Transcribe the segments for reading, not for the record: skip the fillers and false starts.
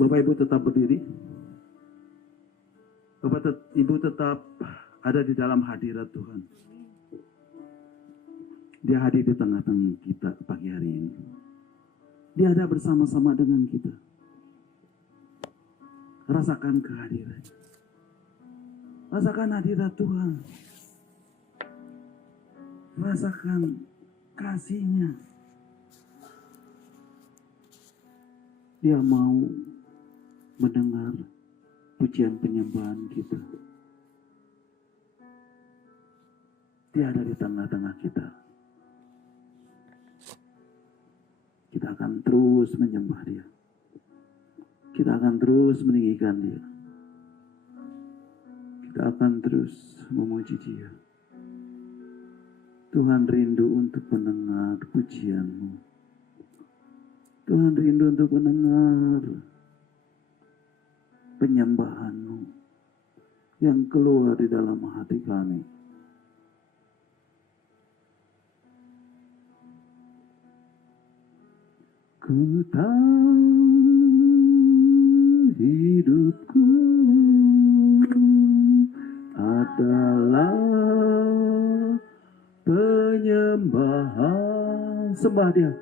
Bapak Ibu tetap berdiri. Ibu tetap ada di dalam hadirat Tuhan. Dia hadir di tengah-tengah kita pagi hari ini. Dia ada bersama-sama dengan kita. Rasakan kehadiran. Rasakan hadirat Tuhan. Rasakan kasih-Nya. Dia mau mendengar pujian penyembahan kita. Dia ada di tengah-tengah kita. Kita akan terus menyembah Dia. Kita akan terus meninggikan Dia. Kita akan terus memuji Dia. Tuhan rindu untuk mendengar pujian-Mu. Tuhan rindu untuk mendengar penyembahan-Mu yang keluar di dalam hati kami. Ku tahu hidupku adalah penyembahan. Sembah Dia.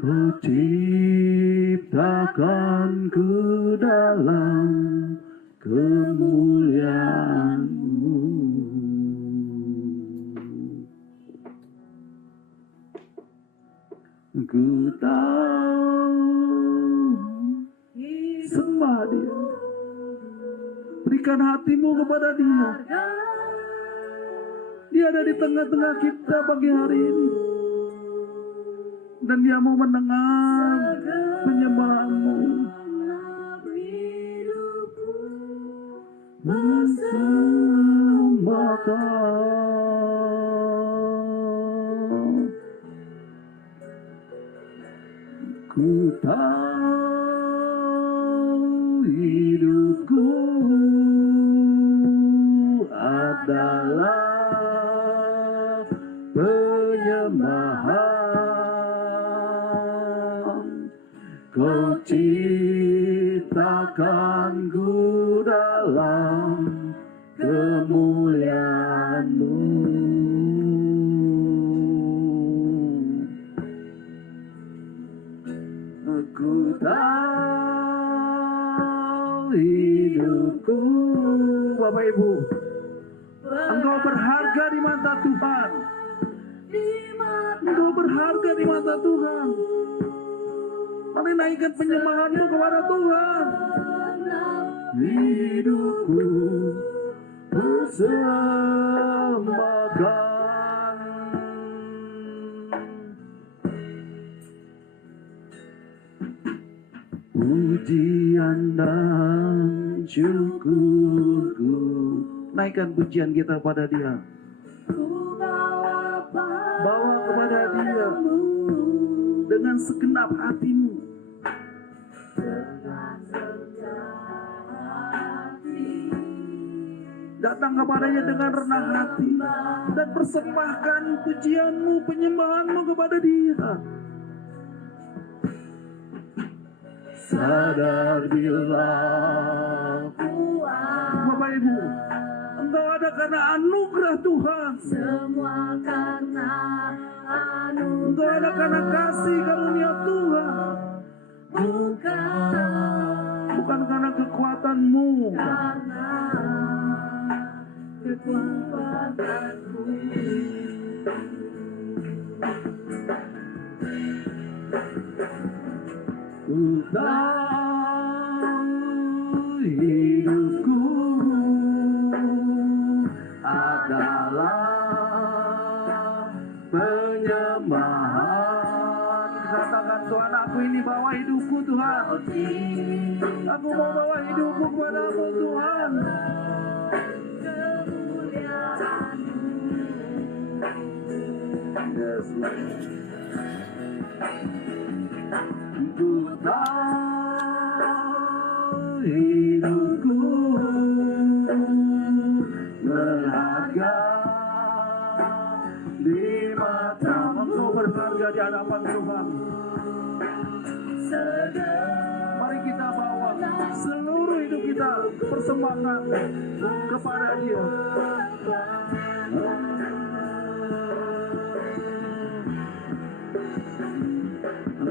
Kau ciptakanku dalam kemuliaan-Mu. Ku tahu. Sembah Dia. Berikan hatimu kepada Dia. Dia ada di tengah-tengah kita pagi hari ini. Dan Dia mau mendengar penyembahan-Mu. Bersembahkan. Ku tahu hidupku adalah penyembahan. Kau ciptakanku dalam kemuliaan-Mu. Ku tahu hidupku. Bapak Ibu, Engkau berharga di mata Tuhan. Engkau berharga di mata Tuhan. Mari naikkan penyembahan-Mu kepada Tuhan. Hidupku persembahkan. Pujian dan syukurku. Naikkan pujian kita pada Dia. Bawa kepada Dia dengan segenap hatimu. Datang kepadanya dengan rendah hati dan persembahkan pujianmu, penyembahanmu kepada Dia. Sadar bila Bapak Ibu, Engkau ada karena anugerah Tuhan. Semua karena anugerah. Engkau ada karena kasih karunia Tuhan. Bukan karena kekuatanmu. Karena kekuatanmu. Ku tahu hidupku adalah penyembahan. Katakan, Tuhan, aku ini bawa hidupku, Tuhan. Aku mau bawa hidupku kepada-Mu, Tuhan. Yes, ku tahu hidupku berharga di mata-Mu. Engkau berharga di hadapan Tuhan. Mari kita bawa seluruh hidup kita, persembahkan kepada Dia.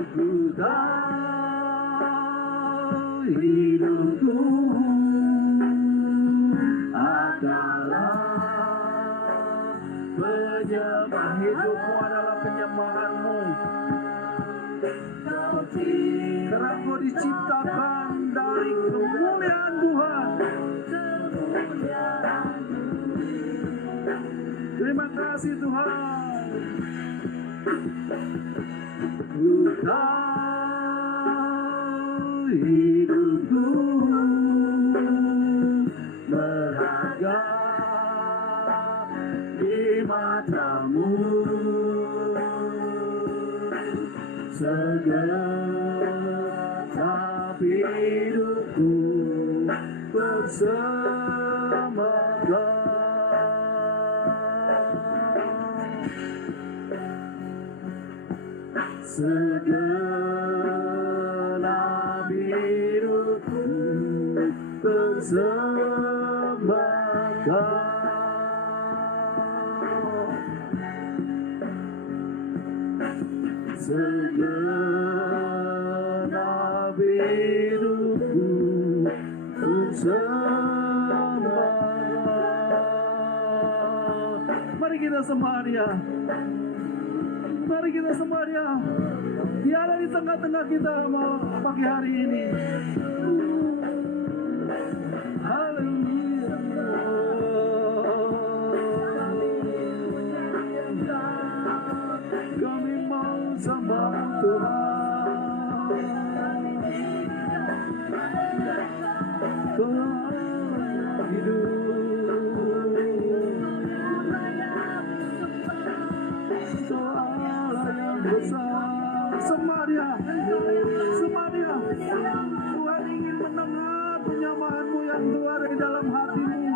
Ku tahu hidupku adalah penyembah, hidupmu adalah penyembahanmu. Karena Kau diciptakan dari kemuliaan Tuhan. Terima kasih Tuhan. Ku tahu hidupku berharga di mata-Mu. Segenap hidupku bersama-Kau. Segenap hidupku bersama-Kau. Segenap hidupku bersama. Mari kita sembah Dia. Mari kita sembah Dia. Dia ada di tengah-tengah kita pagi hari ini. Haleluya. Kami mau sembah Tuhan. Tuhan hidup. Sembah Dia, sembah Dia. Tuhan ingin mendengar penyembahan-Mu yang keluar dari dalam hatimu.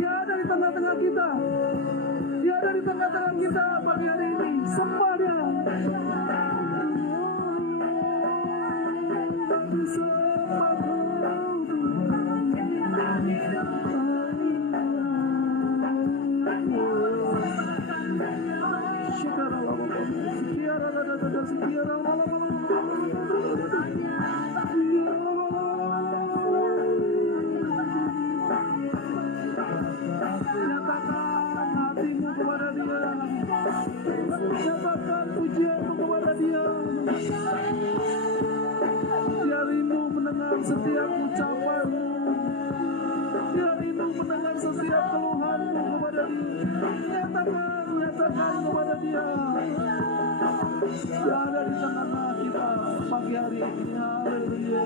Dia ada di tengah-tengah kita. Dia ada di tengah-tengah kita pagi hari ini. Sembah Dia. Nyatakan hatimu kepada Dia. Nyatakan pujianmu kepada Dia. Dia rindu mendengar setiap ucapanmu. Dia rindu mendengar setiap keluhanmu kepada Dia. Nyatakan kepada Dia. Dia ada di tengah-tengah kita pagi hari ini. Haleluya.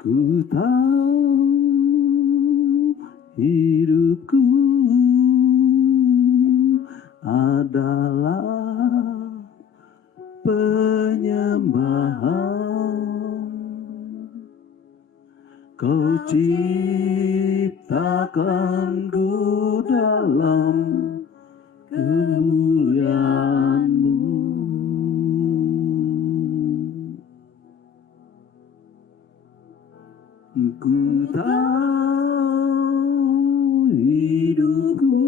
Ku tahu hidupku adalah penyembahan. Kau ciptakanku dalam kemuliaan-Mu. Ku tahu hidupku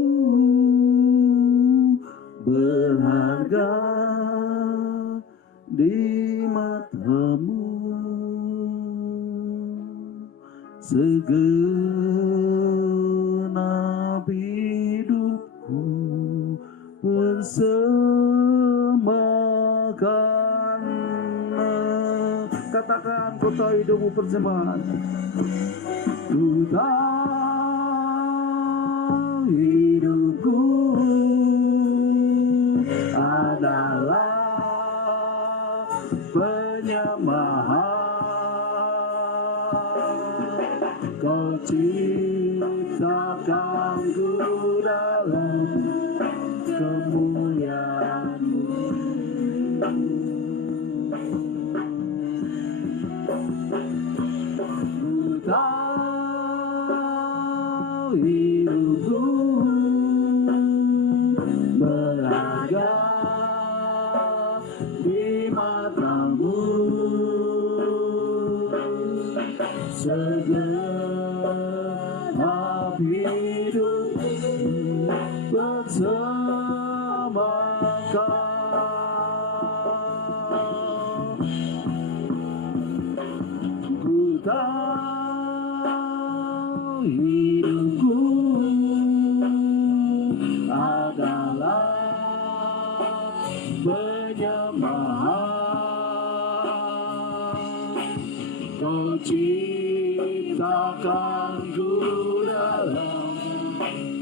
berharga di mata-Mu. Segenap hidupku persembahkan. Katakan, ku tahu hidupmu persembahan. Ku tahu hidupku adalah penyembahan. Kau ciptakan dalam kemuliaan-Mu. Ku tahu hidupku berharga di mata-Mu. Segenap hidupku bersama Kau. Ku tahu hidupku adalah penyembahan. Kau ciptakanku dalam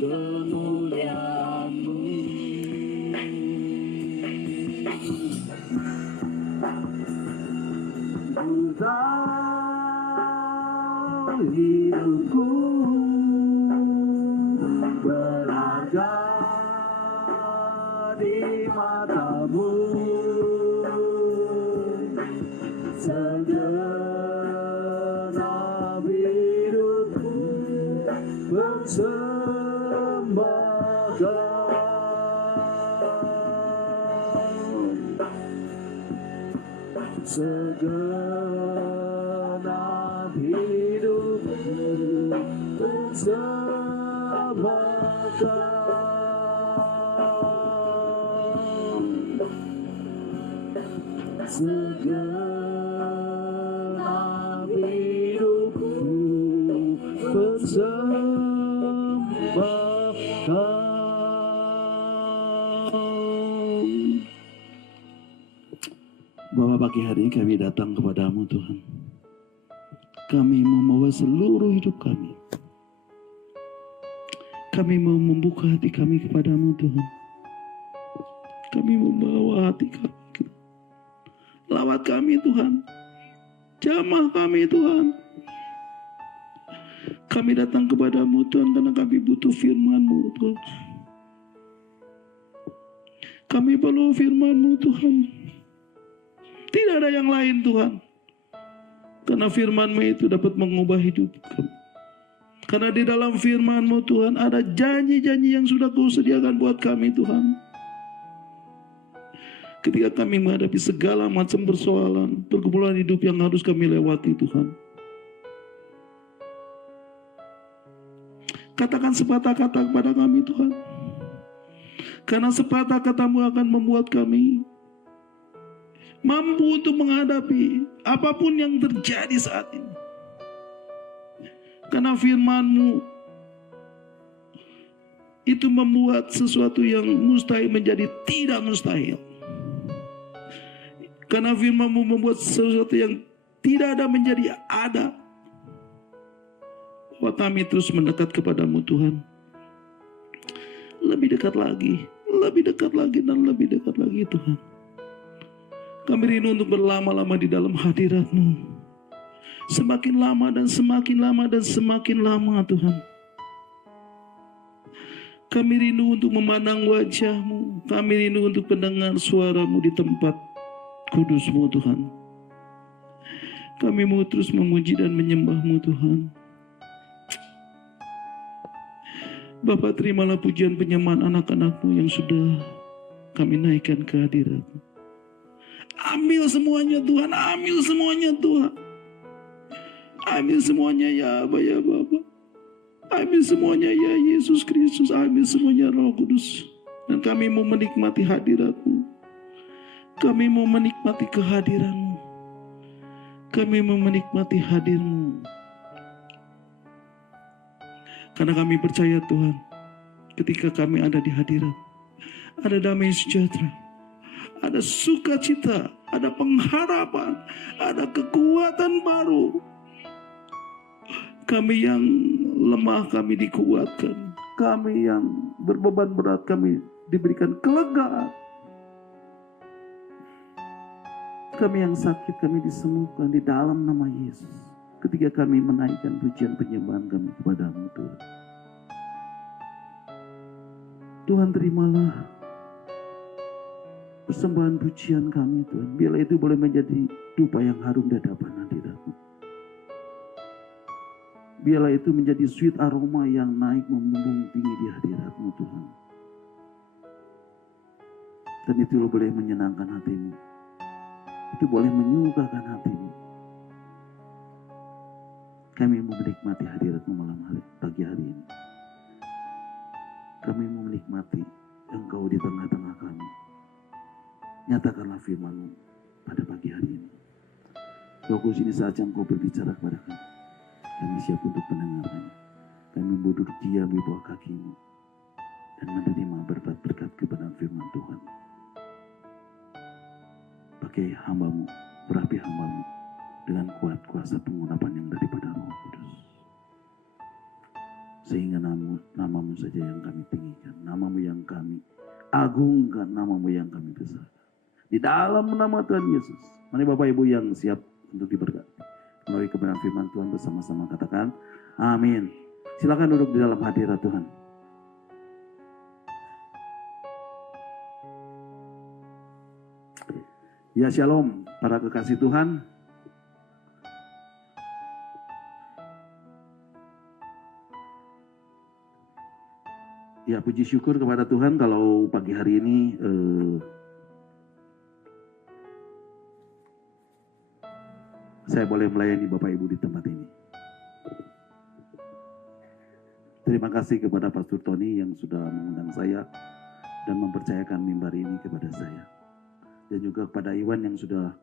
kemuliaan-Mu. Ku tahu hidupku berharga di mata-Mu. Segenap hidupku bersembah Kau. Segenap hidupku bersembah Kau. Segenap hidupku bersembah Kau. Bapa, pagi hari ini kami datang kepada-Mu Tuhan. Kami mau membawa seluruh hidup kami. Kami mau membuka hati kami kepada-Mu Tuhan. Kami membawa hati kami. Lawat kami Tuhan. Jamah kami Tuhan. Kami datang kepada-Mu Tuhan karena kami butuh firman-Mu Tuhan. Kami perlu firman-Mu Tuhan. Tidak ada yang lain Tuhan. Karena firman-Mu itu dapat mengubah hidup kami. Karena di dalam firman-Mu Tuhan ada janji-janji yang sudah Kau sediakan buat kami Tuhan. Ketika kami menghadapi segala macam persoalan, pergumulan hidup yang harus kami lewati Tuhan. Katakan sepatah kata kepada kami Tuhan. Karena sepatah kata-Mu akan membuat kami mampu untuk menghadapi apapun yang terjadi saat ini. Karena firman-Mu itu membuat sesuatu yang mustahil menjadi tidak mustahil. Karena firman-Mu membuat sesuatu yang tidak ada menjadi ada. Bahwa kami terus mendekat kepada-Mu Tuhan. Lebih dekat lagi, dan lebih dekat lagi Tuhan. Kami rindu untuk berlama-lama di dalam hadirat-Mu. Semakin lama dan semakin lama dan semakin lama Tuhan. Kami rindu untuk memandang wajah-Mu. Kami rindu untuk mendengar suara-Mu di tempat kudus-Mu Tuhan. Kami mau terus memuji dan menyembah-Mu Tuhan. Bapa, terimalah pujian penyembahan anak-anak-Mu yang sudah kami naikkan ke hadirat-Mu. Ambil semuanya Tuhan, ambil semuanya Tuhan. Ambil semuanya ya Aba, ya Bapa. Ambil semuanya ya Yesus Kristus, ambil semuanya Roh Kudus. Dan kami mau menikmati hadirat-Mu. Kami mau menikmati kehadiran-Mu. Kami mau menikmati hadir-Mu. Karena kami percaya Tuhan, ketika kami ada di hadirat, ada damai sejahtera, ada sukacita, ada pengharapan, ada kekuatan baru. Kami yang lemah kami dikuatkan, kami yang berbeban berat kami diberikan kelegaan. Kami yang sakit kami disembuhkan di dalam nama Yesus. Ketika kami menaikkan pujian penyembahan kami kepada-Mu Tuhan. Tuhan, terimalah persembahan pujian kami Tuhan. Biarlah itu boleh menjadi dupa yang harum di hadapan hadirat-Mu. Biarlah itu menjadi sweet aroma yang naik membumbung tinggi di hadirat-Mu Tuhan. Dan itu boleh menyenangkan hati-Mu. Itu boleh menyukakan hati-Mu. Kami mau menikmati hadirat-Mu malam hari, pagi hari ini. Kami mau menikmati Engkau di tengah-tengah kami. Nyatakanlah firman-Mu pada pagi hari ini. Roh Kudus, ini saatnya Engkau berbicara kepada kami. Kami siap untuk mendengarnya. Kami duduk diam di bawah kaki-Mu dan menerima berkat-berkat kebenaran firman Tuhan. Pakai hamba-Mu, berapi hamba-Mu dengan kuat kuasa pengurapan yang daripada Roh Kudus. Sehingga namamu saja yang kami tinggikan, namamu yang kami agungkan, namamu yang kami besarkan. Di dalam nama Tuhan Yesus. Mari Bapak Ibu yang siap untuk diberkati melalui kebenaran firman Tuhan bersama-sama katakan amin. Silakan duduk di dalam hadirat Tuhan. Ya shalom para kekasih Tuhan. Ya puji syukur kepada Tuhan kalau pagi hari ini saya boleh melayani Bapak Ibu di tempat ini. Terima kasih kepada Pastor Tony yang sudah mengundang saya dan mempercayakan mimbar ini kepada saya. Dan juga kepada Iwan yang sudah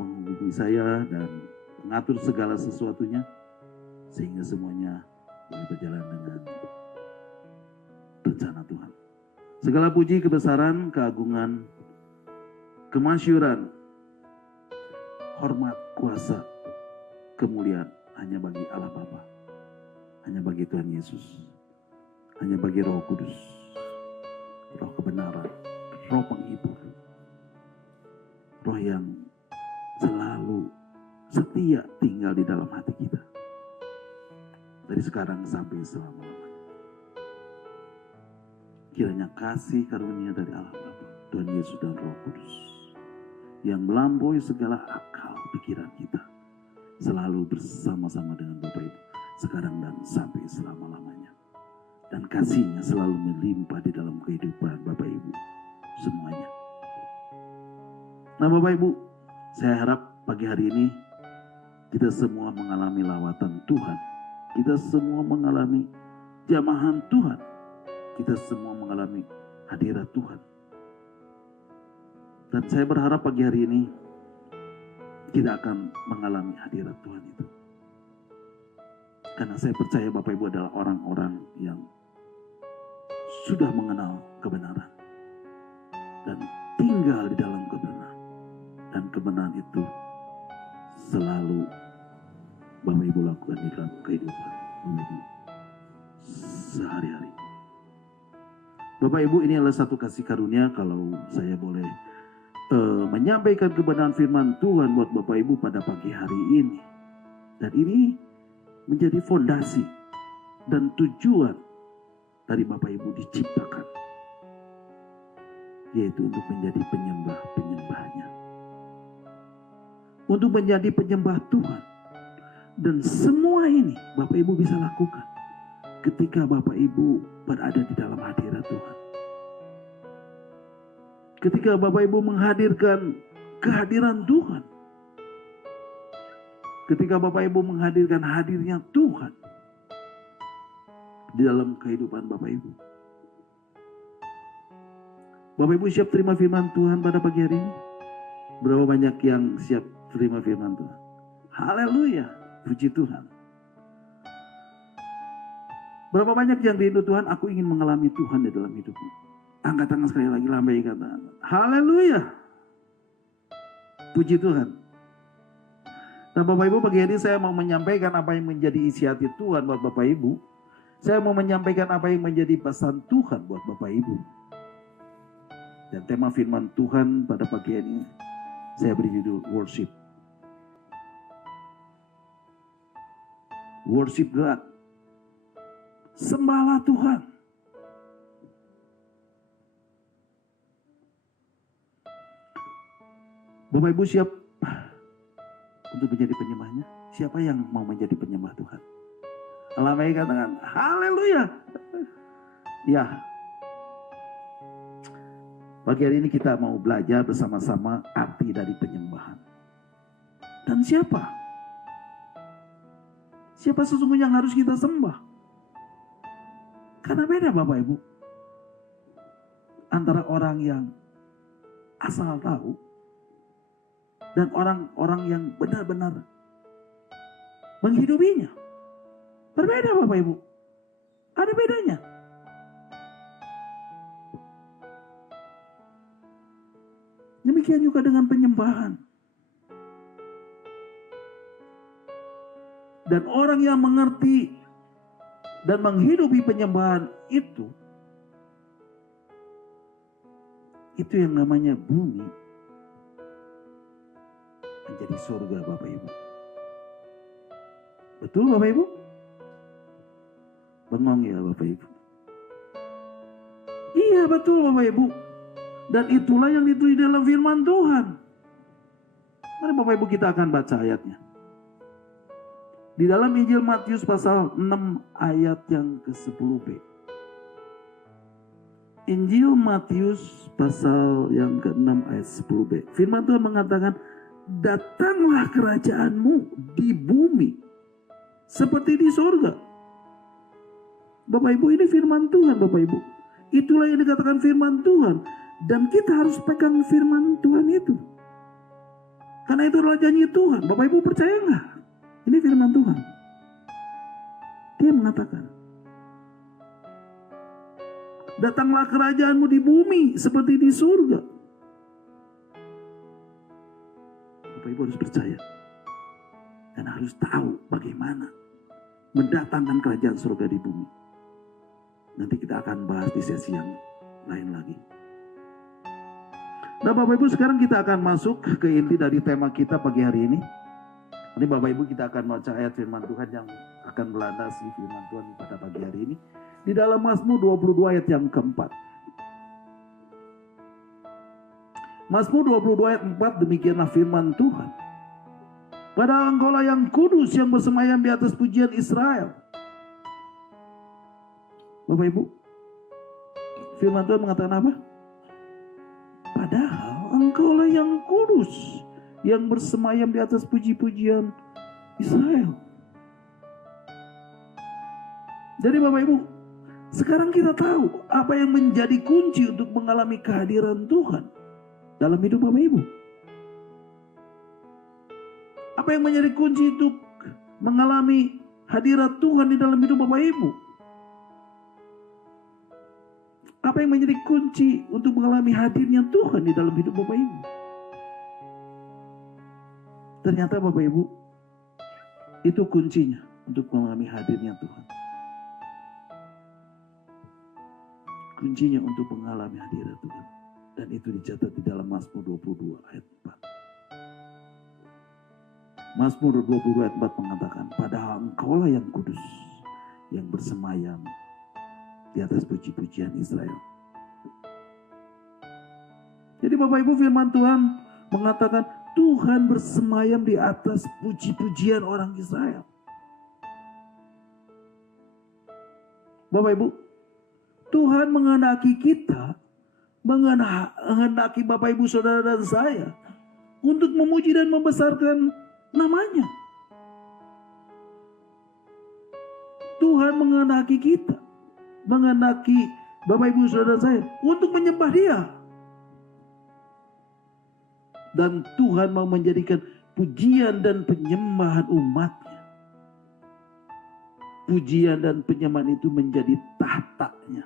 menghubungi saya dan mengatur segala sesuatunya sehingga semuanya boleh berjalan dengan rencana Tuhan. Segala puji, kebesaran, keagungan, kemasyuran, hormat, kuasa, kemuliaan hanya bagi Allah Bapa, hanya bagi Tuhan Yesus, hanya bagi Roh Kudus, Roh kebenaran, Roh penghibur, Roh yang selalu setia tinggal di dalam hati kita dari sekarang sampai selama-lamanya. Kiranya kasih karunia dari Allah Bapa, Tuhan Yesus dan Roh Kudus yang melampaui segala akal pikiran kita selalu bersama-sama dengan Bapak Ibu sekarang dan sampai selama-lamanya. Dan kasih-Nya selalu melimpah di dalam kehidupan Bapak Ibu semuanya. Nah Bapak Ibu, saya harap pagi hari ini kita semua mengalami lawatan Tuhan. Kita semua mengalami jamahan Tuhan. Kita semua mengalami hadirat Tuhan. Dan saya berharap pagi hari ini kita akan mengalami hadirat Tuhan itu. Karena saya percaya Bapak Ibu adalah orang-orang yang sudah mengenal kebenaran dan tinggal di dalam kebenaran. Dan kebenaran itu selalu Bapak Ibu lakukan di dalam kehidupan Bapak Ibu sehari-hari. Bapak Ibu, ini adalah satu kasih karunia kalau saya boleh menyampaikan kebenaran firman Tuhan buat Bapak Ibu pada pagi hari ini. Dan ini menjadi fondasi dan tujuan dari Bapak Ibu diciptakan, yaitu untuk menjadi penyembah-penyembahnya, untuk menjadi penyembah Tuhan. Dan semua ini Bapak Ibu bisa lakukan ketika Bapak Ibu berada di dalam hadirat Tuhan. Ketika Bapak Ibu menghadirkan kehadiran Tuhan. Ketika Bapak Ibu menghadirkan hadirnya Tuhan di dalam kehidupan Bapak Ibu. Bapak Ibu siap terima firman Tuhan pada pagi hari ini? Berapa banyak yang siap terima firman Tuhan? Haleluya, puji Tuhan. Berapa banyak yang rindu Tuhan, aku ingin mengalami Tuhan di dalam hidupku. Angkat tangan sekali lagi, lambaikan tangan. Haleluya. Puji Tuhan. Nah Bapak Ibu, pagi ini saya mau menyampaikan apa yang menjadi isi hati Tuhan buat Bapak Ibu. Saya mau menyampaikan apa yang menjadi pesan Tuhan buat Bapak Ibu. Dan tema firman Tuhan pada pagi ini saya beri judul worship. Worship God. Sembahlah Tuhan. Bapak Ibu siap untuk menjadi penyembahnya? Siapa yang mau menjadi penyembah Tuhan? Alamai katakan, haleluya. Ya, pagi hari ini kita mau belajar bersama-sama arti dari penyembahan. Dan siapa? Siapa sesungguhnya yang harus kita sembah? Karena beda Bapak Ibu antara orang yang asal tahu dan orang-orang yang benar-benar menghidupinya. Berbeda Bapak Ibu. Ada bedanya. Demikian juga dengan penyembahan. Dan orang yang mengerti dan menghidupi penyembahan itu yang namanya bumi menjadi surga Bapak Ibu. Betul Bapak Ibu? Bengong ya Bapak Ibu. Iya betul Bapak Ibu. Dan itulah yang ditulis dalam firman Tuhan. Mari Bapak Ibu kita akan baca ayatnya. Di dalam Injil Matius pasal 6 ayat yang ke-10b. Injil Matius pasal yang ke-6 ayat 10b. Firman Tuhan mengatakan, datanglah kerajaanmu di bumi seperti di sorga. Bapak Ibu, ini firman Tuhan Bapak Ibu. Itulah yang dikatakan firman Tuhan. Dan kita harus pegang firman Tuhan itu. Karena itu adalah janji Tuhan. Bapak Ibu percaya nggak? Ini firman Tuhan. Dia mengatakan, datanglah kerajaanmu di bumi seperti di surga. Bapak Ibu harus percaya. Dan harus tahu bagaimana mendatangkan kerajaan surga di bumi. Nanti kita akan bahas di sesi yang lain lagi. Nah Bapak Ibu, sekarang kita akan masuk ke inti dari tema kita pagi hari ini. Ini Bapak Ibu kita akan baca ayat firman Tuhan yang akan melandasi firman Tuhan pada pagi hari ini. Di dalam Mazmur 22 ayat yang keempat. Mazmur 22 ayat 4, demikianlah firman Tuhan. Padahal Engkaulah yang kudus yang bersemayam di atas pujian Israel. Bapak Ibu, firman Tuhan mengatakan apa? Padahal Engkaulah yang kudus yang bersemayam di atas puji-pujian Israel. Jadi Bapak Ibu, sekarang kita tahu apa yang menjadi kunci untuk mengalami kehadiran Tuhan dalam hidup Bapak Ibu. Apa yang menjadi kunci untuk mengalami hadirat Tuhan di dalam hidup Bapak Ibu? Apa yang menjadi kunci untuk mengalami hadirnya Tuhan di dalam hidup Bapak Ibu? Ternyata Bapak Ibu, itu kuncinya untuk mengalami hadirnya Tuhan. Kuncinya untuk mengalami hadirat Tuhan. Dan itu dicatat di dalam Mazmur 22 ayat 4. Mazmur 22 ayat 4 mengatakan, padahal Engkaulah yang kudus, yang bersemayam di atas puji-pujian Israel. Jadi Bapak Ibu, firman Tuhan mengatakan Tuhan bersemayam di atas puji-pujian orang Israel. Bapak Ibu, Tuhan menghendaki kita, menghendaki Bapak Ibu Saudara dan saya untuk memuji dan membesarkan namanya. Tuhan menghendaki kita, menghendaki Bapak Ibu Saudara saya untuk menyembah Dia. Dan Tuhan mau menjadikan pujian dan penyembahan umatnya. Pujian dan penyembahan itu menjadi tahtanya.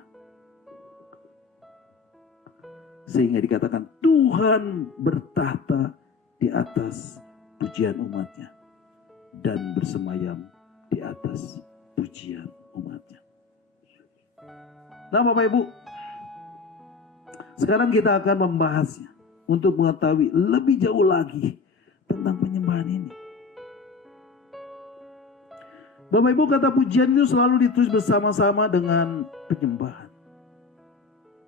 Sehingga dikatakan Tuhan bertahta di atas pujian umatnya. Dan bersemayam di atas pujian umatnya. Nah Bapak Ibu, sekarang kita akan membahasnya. Untuk mengetahui lebih jauh lagi tentang penyembahan ini. Bapak Ibu, kata pujian itu selalu ditulis bersama-sama dengan penyembahan.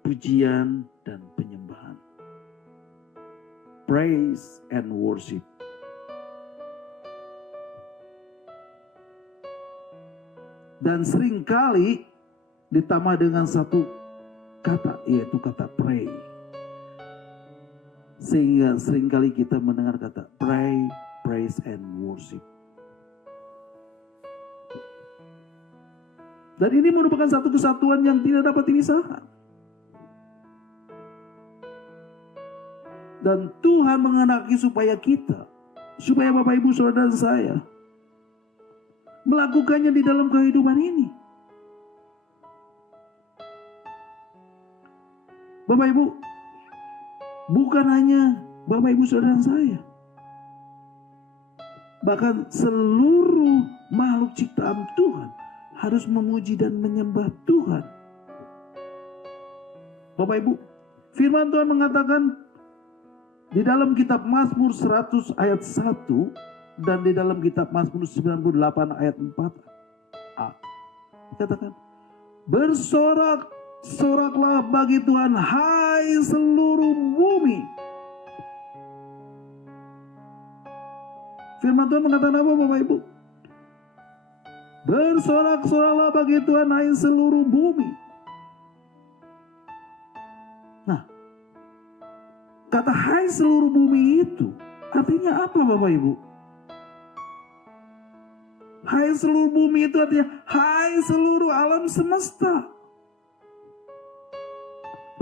Pujian dan penyembahan. praise and worship. Dan seringkali ditambah dengan satu kata, yaitu kata pray. Sehingga seringkali kita mendengar kata pray, praise and worship. Dan ini merupakan satu kesatuan yang tidak dapat dipisahkan. Dan Tuhan menghendaki supaya Bapak Ibu Saudara dan saya melakukannya di dalam kehidupan ini. Bapak Ibu, bukan hanya Bapak Ibu Saudara dan saya, bahkan seluruh makhluk ciptaan Tuhan harus memuji dan menyembah Tuhan. Bapak Ibu, firman Tuhan mengatakan di dalam kitab Mazmur 100 ayat 1 dan di dalam kitab Mazmur 98 ayat 4a. Dikatakan, bersorak-soraklah bagi Tuhan, hai seluruh bumi. Firman Tuhan mengatakan apa Bapak Ibu? Bersorak-soraklah bagi Tuhan, hai seluruh bumi. Nah, kata hai seluruh bumi itu artinya apa Bapak Ibu? Hai seluruh bumi itu artinya hai seluruh alam semesta.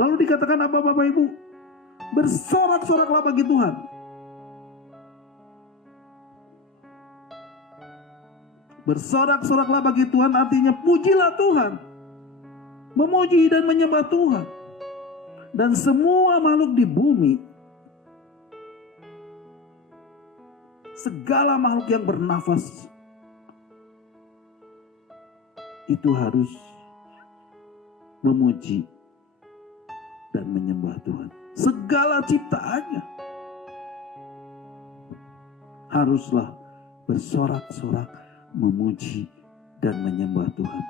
Lalu dikatakan apa Bapak Ibu? Bersorak-soraklah bagi Tuhan. Bersorak-soraklah bagi Tuhan artinya pujilah Tuhan. Memuji dan menyembah Tuhan. Dan semua makhluk di bumi, segala makhluk yang bernafas, itu harus memuji dan menyembah Tuhan. Segala ciptaannya haruslah bersorak-sorak memuji dan menyembah Tuhan.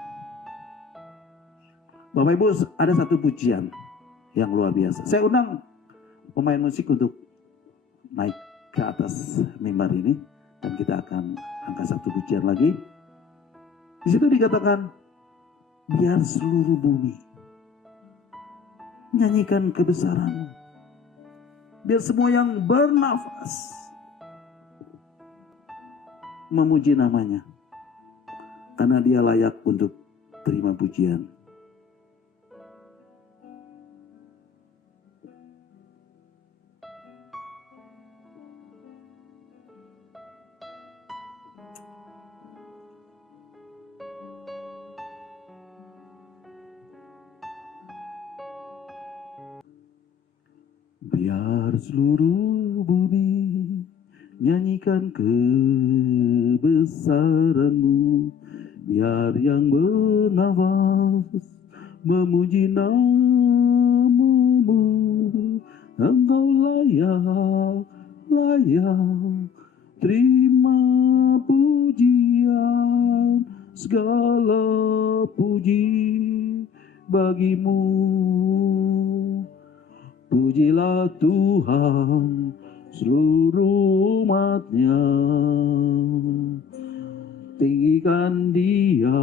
Bapak Ibu, ada satu pujian yang luar biasa. Saya undang pemain musik untuk naik ke atas mimbar ini dan kita akan angkat satu pujian lagi. Di situ dikatakan, biar seluruh bumi nyanyikan kebesaran-Mu. Biar semua yang bernafas memuji namanya. Karena Dia layak untuk terima pujian. Biar seluruh bumi nyanyikan kebesaran-Mu. Biar yang bernafas memuji nama-Mu. Engkau layak terima pujian, segala puji bagi-Mu. Pujilah Tuhan seluruh umat-Nya, tinggikan Dia,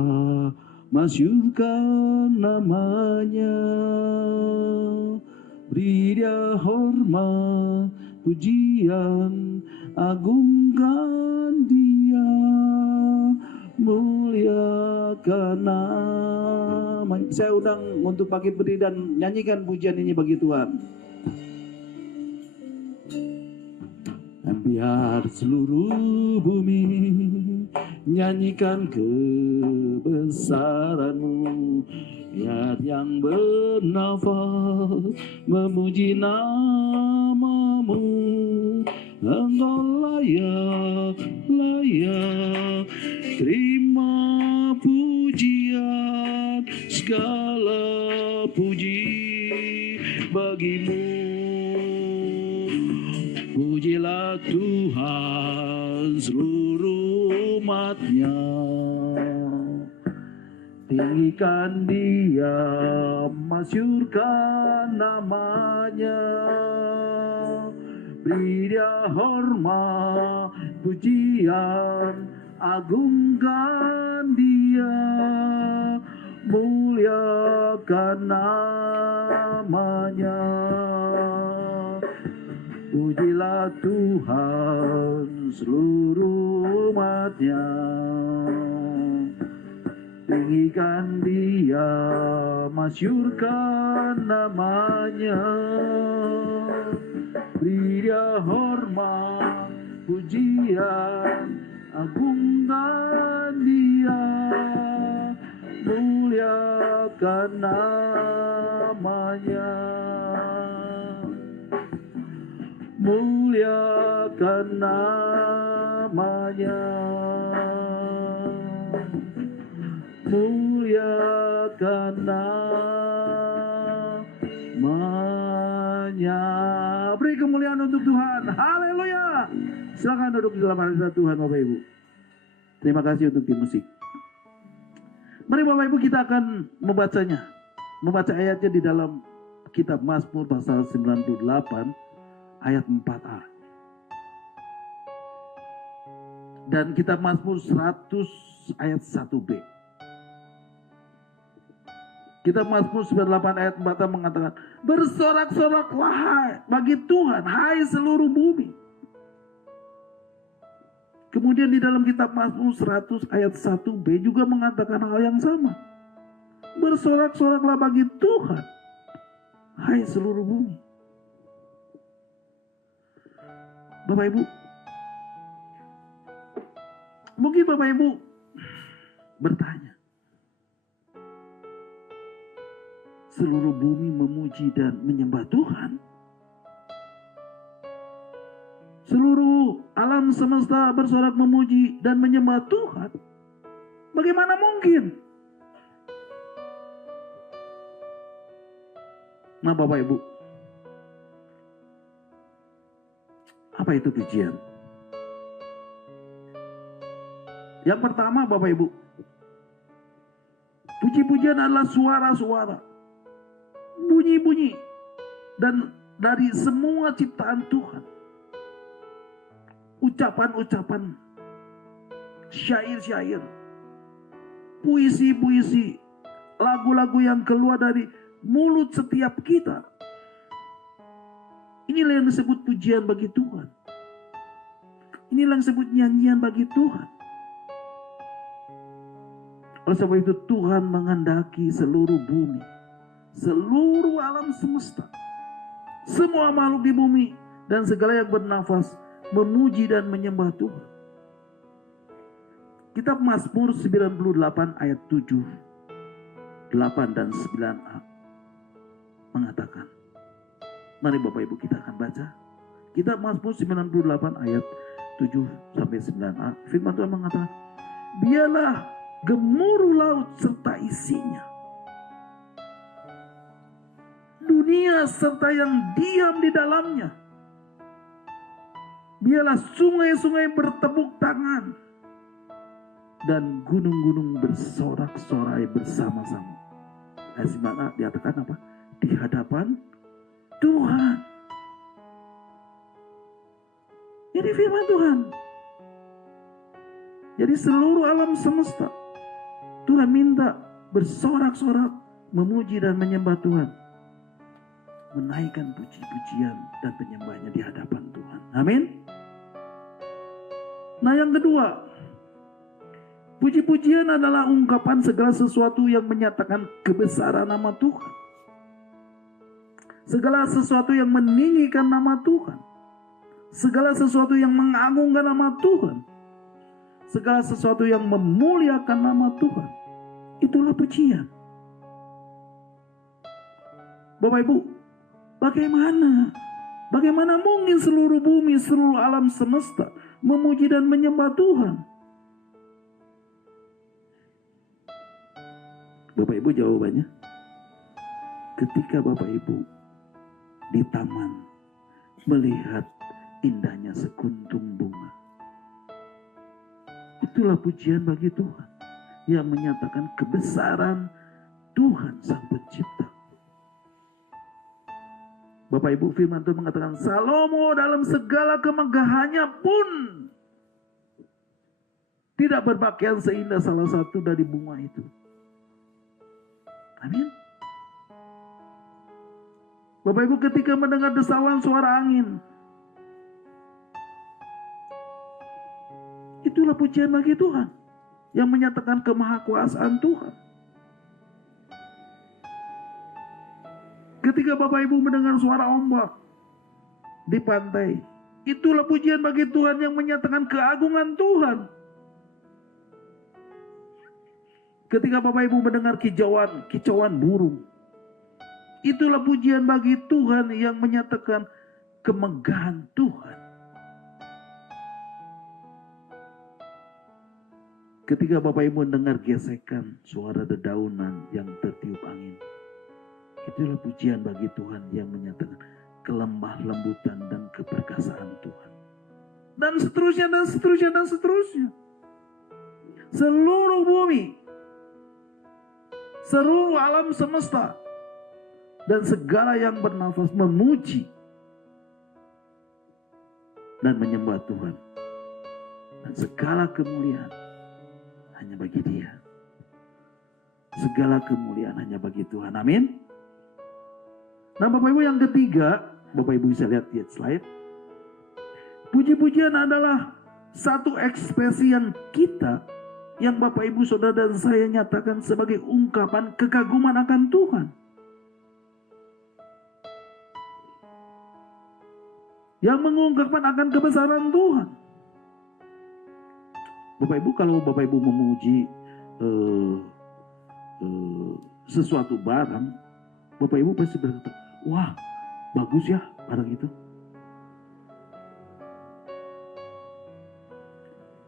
masyurkan namanya, beri Dia hormat, pujian, agungkan Dia, muliakan namanya. Saya undang untuk bangkit berdiri dan nyanyikan pujian ini bagi Tuhan. Biar seluruh bumi nyanyikan kebesaran-Mu. Biar yang bernafas memuji nama-Mu. Engkau layak terima pujian, segala puji bagi-Mu. Pujilah Tuhan seluruh umat-Nya, tinggikan Dia, masyurkan namanya, Beri Dia hormat, pujian, agungkan Dia, muliakan namanya. Pujilah Tuhan seluruh umatnya, tinggikan Dia, masyurkan namanya. Beri Dia hormat, pujian, agungkan Dia, muliakan namanya. Muliakan namanya. Muliakan namanya. Beri kemuliaan untuk Tuhan. Haleluya. Silakan duduk di dalam hadirat Tuhan Bapak Ibu. Terima kasih untuk tim musik. Mari Bapak Ibu kita akan membacanya. Membaca ayatnya di dalam kitab Mazmur pasal 98 ayat 4a. Dan kitab Mazmur 100 ayat 1b. Kitab Mazmur 98 ayat 4 mengatakan, bersorak-soraklah bagi Tuhan, hai seluruh bumi. Kemudian di dalam kitab Mazmur 100 ayat 1b juga mengatakan hal yang sama. Bersorak-soraklah bagi Tuhan, hai seluruh bumi. Bapak Ibu, mungkin Bapak Ibu bertanya, seluruh bumi memuji dan menyembah Tuhan? Seluruh alam semesta bersorak memuji dan menyembah Tuhan? Bagaimana mungkin? Nah Bapak Ibu, apa itu pujian? Yang pertama Bapak Ibu, puji-pujian adalah suara-suara, bunyi-bunyi, dan dari semua ciptaan Tuhan. Ucapan-ucapan, syair-syair, puisi-puisi, lagu-lagu yang keluar dari mulut setiap kita. Inilah yang disebut pujian bagi Tuhan. Inilah yang disebut nyanyian bagi Tuhan. Oleh sebab itu Tuhan menghendaki seluruh bumi, seluruh alam semesta, semua makhluk di bumi dan segala yang bernafas memuji dan menyembah Tuhan. Kitab Mazmur 98 ayat 7, 8 dan 9a mengatakan. Mari Bapak Ibu kita akan baca. Kitab Mazmur 98 ayat 7 sampai 9a. Firman Tuhan mengatakan, biarlah gemuruh laut serta isinya, dunia serta yang diam di dalamnya. Biarlah sungai-sungai bertepuk tangan dan gunung-gunung bersorak-sorai bersama-sama. Ayat 9a dikatakan apa? Di hadapan Tuhan. Ini firman Tuhan. Jadi seluruh alam semesta Tuhan minta bersorak-sorak memuji dan menyembah Tuhan, menaikkan puji-pujian dan penyembahnya di hadapan Tuhan. Amin. Nah yang kedua, puji-pujian adalah ungkapan segala sesuatu yang menyatakan kebesaran nama Tuhan. Segala sesuatu yang meninggikan nama Tuhan. Segala sesuatu yang mengagungkan nama Tuhan. Segala sesuatu yang memuliakan nama Tuhan. Itulah pujian. Bapak Ibu, bagaimana mungkin seluruh bumi, seluruh alam semesta memuji dan menyembah Tuhan? Bapak Ibu jawabannya, ketika Bapak Ibu di taman melihat indahnya sekuntum bunga, itulah pujian bagi Tuhan yang menyatakan kebesaran Tuhan Sang Pencipta. Bapak Ibu, firman Tuhan mengatakan Salomo dalam segala kemegahannya pun tidak berpakaian seindah salah satu dari bunga itu. Amin. Bapak Ibu, ketika mendengar desauan suara angin, itulah pujian bagi Tuhan yang menyatakan kemahakuasaan Tuhan. Ketika Bapak Ibu mendengar suara ombak di pantai, itulah pujian bagi Tuhan yang menyatakan keagungan Tuhan. Ketika Bapak Ibu mendengar kicauan burung, itulah pujian bagi Tuhan yang menyatakan kemegahan Tuhan. Ketika Bapak Ibu mendengar gesekan suara dedaunan yang tertiup angin, itulah pujian bagi Tuhan yang menyatakan kelemah lembutan dan keperkasaan Tuhan. Dan seterusnya, dan seterusnya, dan seterusnya. Seluruh bumi, seluruh alam semesta, dan segala yang bernafas memuji dan menyembah Tuhan. Dan segala kemuliaan hanya bagi Dia. Segala kemuliaan hanya bagi Tuhan. Amin. Nah Bapak Ibu, yang ketiga, Bapak Ibu bisa lihat di slide. Puji-pujian adalah satu ekspresi yang kita, yang Bapak Ibu Saudara dan saya nyatakan sebagai ungkapan kekaguman akan Tuhan. Yang mengungkapkan akan kebesaran Tuhan. Bapak Ibu, kalau Bapak Ibu memuji sesuatu barang, Bapak Ibu pasti berkata, wah bagus ya barang itu.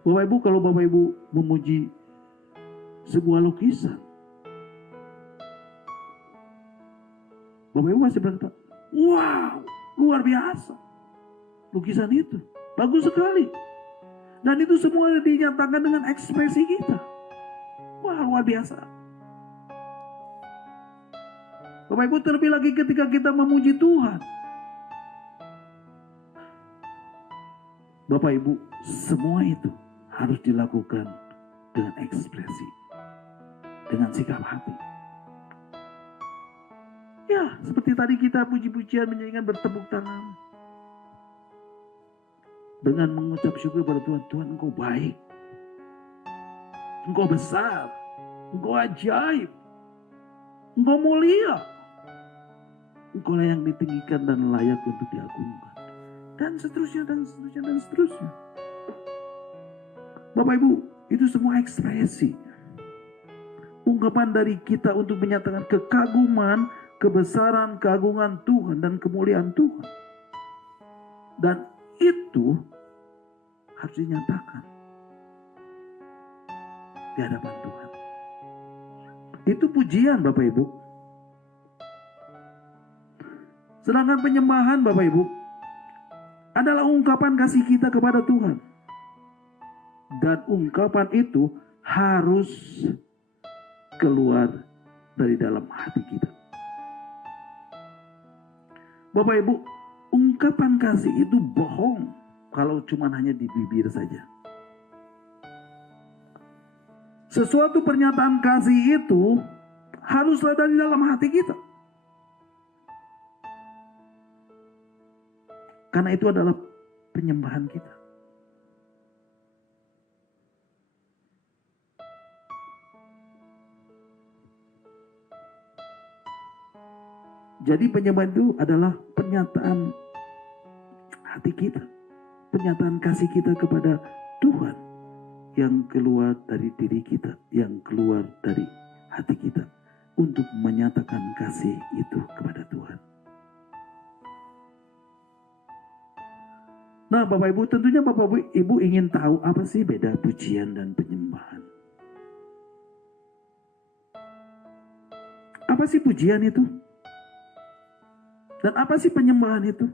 Bapak Ibu, kalau Bapak Ibu memuji sebuah lukisan, Bapak Ibu masih berkata, wow luar biasa. Lukisan itu bagus sekali. Dan itu semua dinyatakan dengan ekspresi kita. Wah luar biasa. Bapak Ibu, terlebih lagi ketika kita memuji Tuhan. Bapak Ibu, semua itu harus dilakukan dengan ekspresi, dengan sikap hati. Ya, seperti tadi kita puji-pujian menyanyikan bertepuk tangan. Dengan mengucap syukur pada Tuhan. Tuhan, Engkau baik. Engkau besar. Engkau ajaib. Engkau mulia. Engkau lah yang ditinggikan dan layak untuk diagungkan. Dan seterusnya, dan seterusnya, dan seterusnya. Bapak Ibu, itu semua ekspresi. Ungkapan dari kita untuk menyatakan kekaguman, kebesaran, keagungan Tuhan, dan kemuliaan Tuhan. Dan itu harus dinyatakan di hadapan Tuhan. Itu pujian Bapak Ibu. Sedangkan penyembahan Bapak Ibu adalah ungkapan kasih kita kepada Tuhan. Dan ungkapan itu harus keluar dari dalam hati kita. Bapak Ibu, ungkapan kasih itu bohong kalau cuma hanya di bibir saja. Sesuatu pernyataan kasih itu haruslah dari dalam hati kita. Karena itu adalah penyembahan kita. Jadi penyembahan itu adalah pernyataan hati kita. Pernyataan kasih kita kepada Tuhan yang keluar dari diri kita, yang keluar dari hati kita untuk menyatakan kasih itu kepada Tuhan. Nah Bapak Ibu, tentunya Bapak Ibu ingin tahu apa sih beda pujian dan penyembahan. Apa sih pujian itu? Dan apa sih penyembahan itu?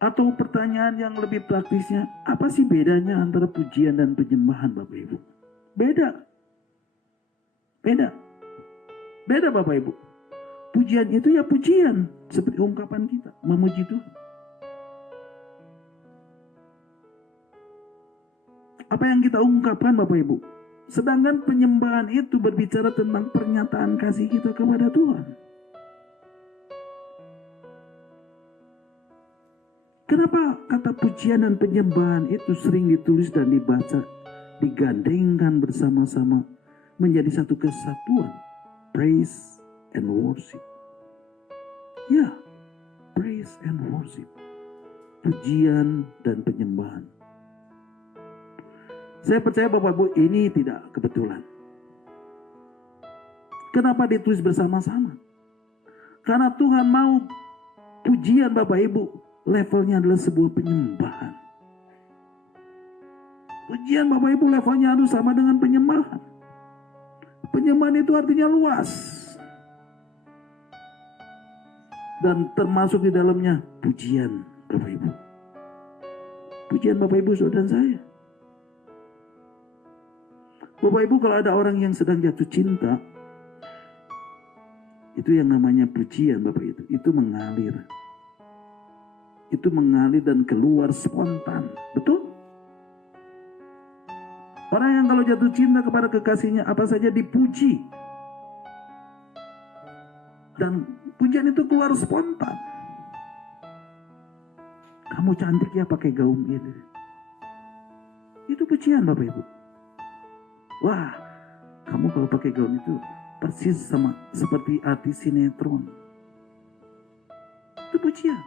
Atau pertanyaan yang lebih praktisnya, apa sih bedanya antara pujian dan penyembahan Bapak Ibu? Beda. Beda. Beda Bapak Ibu. Pujian itu ya pujian, seperti ungkapan kita memuji Tuhan. Apa yang kita ungkapkan Bapak Ibu? Sedangkan penyembahan itu berbicara tentang pernyataan kasih kita kepada Tuhan. Kenapa kata pujian dan penyembahan itu sering ditulis dan dibaca, digandengkan bersama-sama menjadi satu kesatuan? Praise and worship. Ya, praise and worship. Pujian dan penyembahan. Saya percaya Bapak Ibu ini tidak kebetulan. Kenapa ditulis bersama-sama? Karena Tuhan mau pujian Bapak Ibu levelnya adalah sebuah penyembahan. Pujian Bapak Ibu levelnya harus sama dengan penyembahan. Penyembahan itu artinya luas. Dan termasuk di dalamnya pujian Bapak Ibu. Pujian Bapak Ibu saudara saya. Bapak Ibu, kalau ada orang yang sedang jatuh cinta, itu yang namanya pujian Bapak itu mengalir. Itu mengalir dan keluar spontan. Betul? Orang yang kalau jatuh cinta kepada kekasihnya, apa saja dipuji. Dan pujian itu keluar spontan. Kamu cantik ya pakai gaun ini. Itu pujian Bapak Ibu. Wah, kamu kalau pakai gaun itu persis sama seperti artis sinetron. Itu pujian.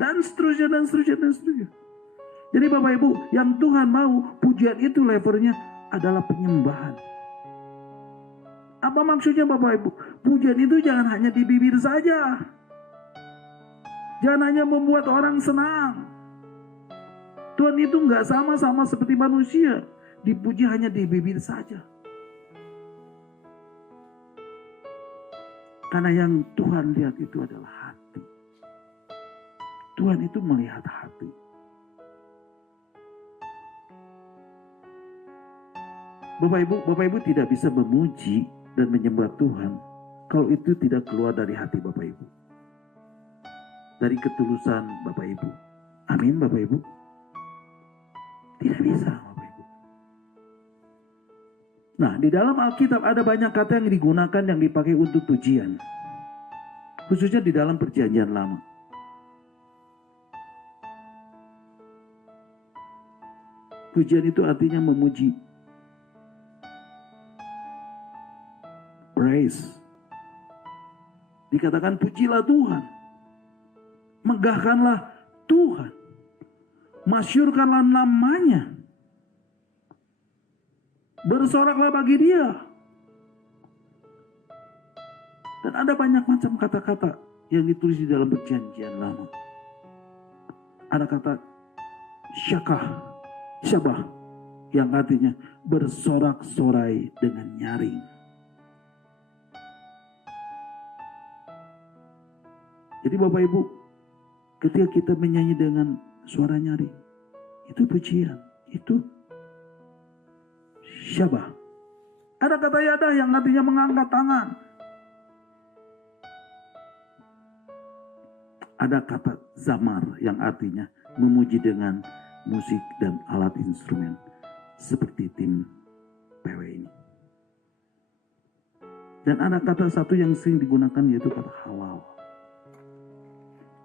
Dan seterusnya, dan seterusnya, dan seterusnya. Jadi Bapak Ibu, yang Tuhan mau pujian itu levelnya adalah penyembahan. Apa maksudnya Bapak Ibu? Pujian itu jangan hanya di bibir saja. Jangan hanya membuat orang senang. Tuhan itu nggak sama seperti manusia. Dipuji hanya di bibir saja. Karena yang Tuhan lihat itu adalah hati. Tuhan itu melihat hati. Bapak Ibu tidak bisa memuji dan menyembah Tuhan kalau itu tidak keluar dari hati Bapak Ibu. Dari ketulusan Bapak Ibu. Amin Bapak Ibu. Tidak bisa Bapak Ibu. Nah, di dalam Alkitab ada banyak kata yang digunakan yang dipakai untuk pujian. Khususnya di dalam Perjanjian Lama. Pujian itu artinya memuji. Praise. Dikatakan pujilah Tuhan. Megahkanlah Tuhan. Masyurkanlah namanya. Bersoraklah bagi Dia. Dan ada banyak macam kata-kata yang ditulis di dalam Perjanjian Lama. Ada kata syabah, yang artinya bersorak-sorai dengan nyaring. Jadi Bapak Ibu, ketika kita menyanyi dengan suara nyaring, itu pujian, itu syabah. Ada kata yadah yang artinya mengangkat tangan. Ada kata zamar yang artinya memuji dengan musik dan alat instrumen. Seperti tim PW ini. Dan ada kata satu yang sering digunakan yaitu kata halal.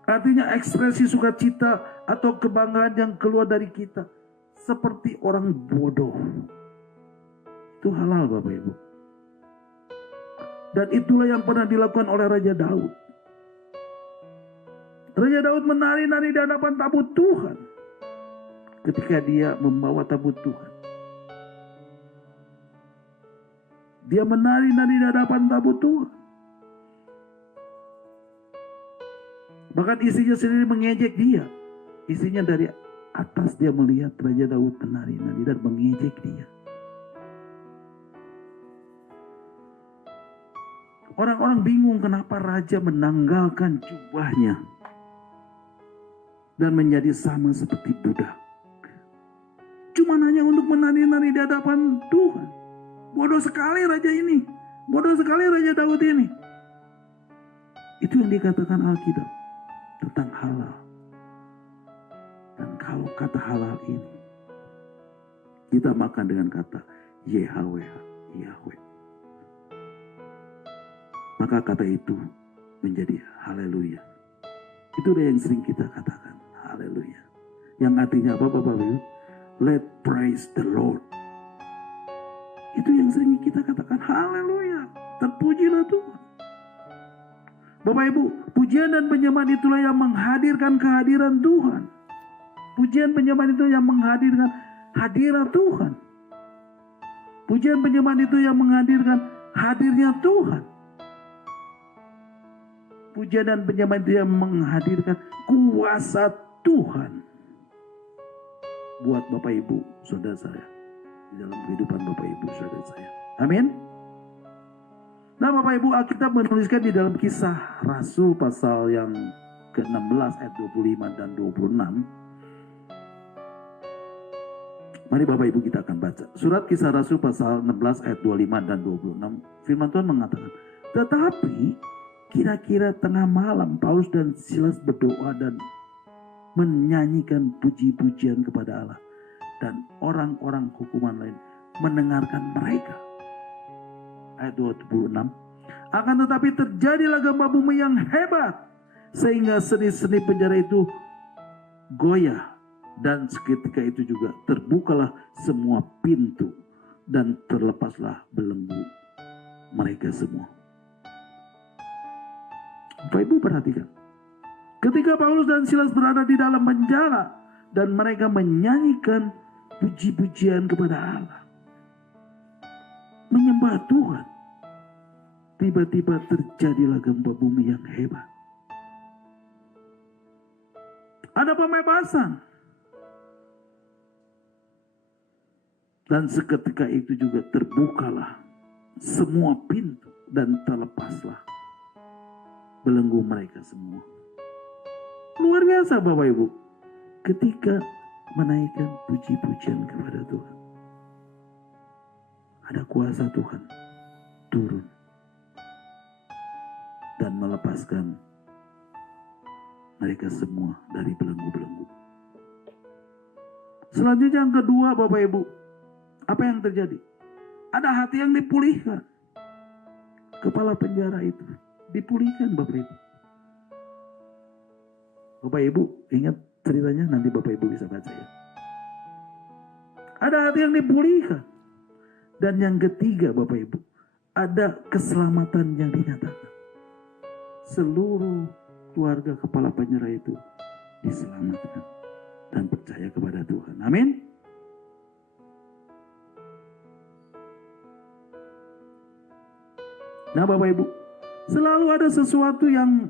Artinya ekspresi sukacita atau kebanggaan yang keluar dari kita. Seperti orang bodoh. Itu halal Bapak Ibu. Dan itulah yang pernah dilakukan oleh Raja Daud. Raja Daud menari-nari di hadapan tabut Tuhan. Ketika dia membawa tabut Tuhan. Dia menari-nari di hadapan tabut Tuhan. Bahkan istrinya sendiri mengejek dia. Istrinya dari atas dia melihat Raja Daud menari-nari dan mengejek dia. Orang-orang bingung kenapa raja menanggalkan jubahnya dan menjadi sama seperti budak. Cuma hanya untuk menari-nari di hadapan Tuhan. Bodoh sekali raja ini. Bodoh sekali Raja Daud ini. Itu yang dikatakan Alkitab tentang halal. Dan kalau kata halal ini kita makan dengan kata YHWH, Yahweh, maka kata itu menjadi haleluya. Itu udah yang sering kita katakan, haleluya. Yang artinya apa Bapak Ibu? Let praise the Lord. Itu yang sering kita katakan, haleluya. Terpujilah Tuhan. Bapak Ibu, pujian dan penyembahan itulah yang menghadirkan kehadiran Tuhan. Pujian penyembahan itu yang menghadirkan hadirat Tuhan. Pujian penyembahan itu yang menghadirkan hadirnya Tuhan. Pujian dan penyembahan itu yang menghadirkan kuasa Tuhan. Buat Bapak Ibu, saudara saya. Di dalam kehidupan Bapak Ibu, saudara saya. Amin. Nah Bapak Ibu, Alkitab menuliskan di dalam Kisah Rasul pasal yang ke-16 ayat 25 dan 26. Mari Bapak Ibu kita akan baca. Surat Kisah Rasul pasal 16 ayat 25 dan 26. Firman Tuhan mengatakan, tetapi kira-kira tengah malam Paulus dan Silas berdoa dan menyanyikan puji-pujian kepada Allah. Dan orang-orang hukuman lain mendengarkan mereka. Ayat 26. Akan tetapi terjadilah gempa bumi yang hebat, sehingga seni-seni penjara itu goyah. Dan seketika itu juga terbukalah semua pintu dan terlepaslah belenggu mereka semua. Bapak Ibu perhatikan. Ketika Paulus dan Silas berada di dalam penjara dan mereka menyanyikan puji-pujian kepada Allah, menyembah Tuhan, tiba-tiba terjadilah gempa bumi yang hebat. Ada pembebasan. Dan seketika itu juga terbukalah semua pintu dan terlepaslah belenggu mereka semua. Luar biasa Bapak Ibu. Ketika menaikkan puji-pujian kepada Tuhan, ada kuasa Tuhan turun dan melepaskan mereka semua dari belenggu-belenggu. Selanjutnya yang kedua Bapak Ibu, apa yang terjadi? Ada hati yang dipulihkan. Kepala penjara itu dipulihkan Bapak Ibu. Bapak Ibu ingat ceritanya, nanti Bapak Ibu bisa baca ya. Ada hati yang dipulihkan. Dan yang ketiga Bapak Ibu, ada keselamatan yang dinyatakan. Seluruh keluarga kepala penjara itu diselamatkan dan percaya kepada Tuhan. Amin. Nah Bapak Ibu, selalu ada sesuatu yang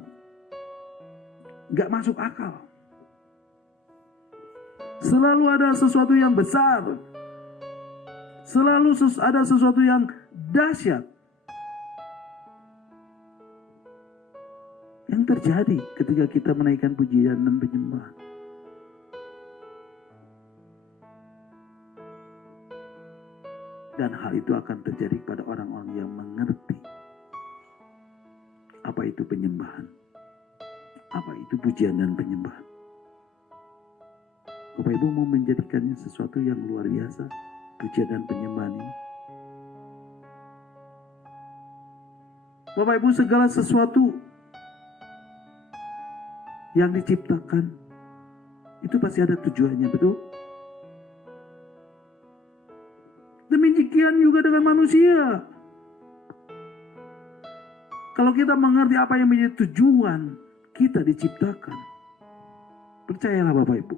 gak masuk akal. Selalu ada sesuatu yang besar. Selalu ada sesuatu yang dahsyat yang terjadi ketika kita menaikkan pujian dan penyembahan. Dan hal itu akan terjadi pada orang-orang yang mengerti apa itu penyembahan, apa itu pujian dan penyembahan. Bapak Ibu mau menjadikannya sesuatu yang luar biasa, pujian dan penyembahan ini. Bapak Ibu, segala sesuatu yang diciptakan itu pasti ada tujuannya, betul? Demikian juga dengan manusia. Kalau kita mengerti apa yang menjadi tujuan kita diciptakan, percayalah Bapak Ibu,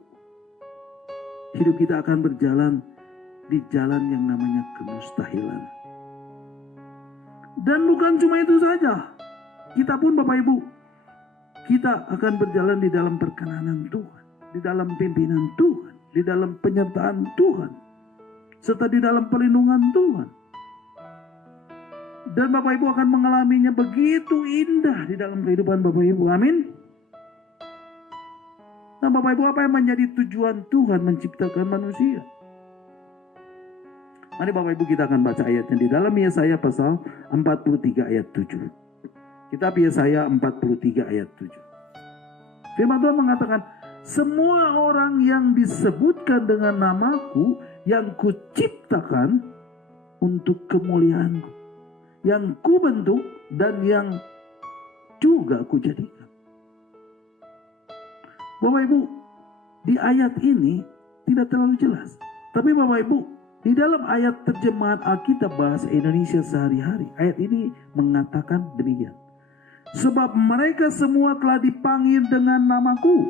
hidup kita akan berjalan di jalan yang namanya kemustahilan. Dan bukan cuma itu saja, kita pun Bapak Ibu, kita akan berjalan di dalam perkenanan Tuhan, di dalam pimpinan Tuhan, di dalam penyertaan Tuhan, serta di dalam perlindungan Tuhan. Dan Bapak Ibu akan mengalaminya begitu indah di dalam kehidupan Bapak Ibu. Amin. Nah Bapak Ibu, apa yang menjadi tujuan Tuhan menciptakan manusia? Mari Bapak Ibu kita akan baca ayatnya di dalam Yesaya pasal 43 ayat 7. Kitab Yesaya 43 ayat 7. Firman Tuhan mengatakan, semua orang yang disebutkan dengan namaku yang kuciptakan untuk kemuliaanku, yang kubentuk dan yang juga kujadikan. Bapak Ibu, di ayat ini tidak terlalu jelas. Tapi Bapak Ibu, di dalam ayat terjemahan Alkitab bahasa Indonesia sehari-hari, ayat ini mengatakan demikian. Sebab mereka semua telah dipanggil dengan namaku.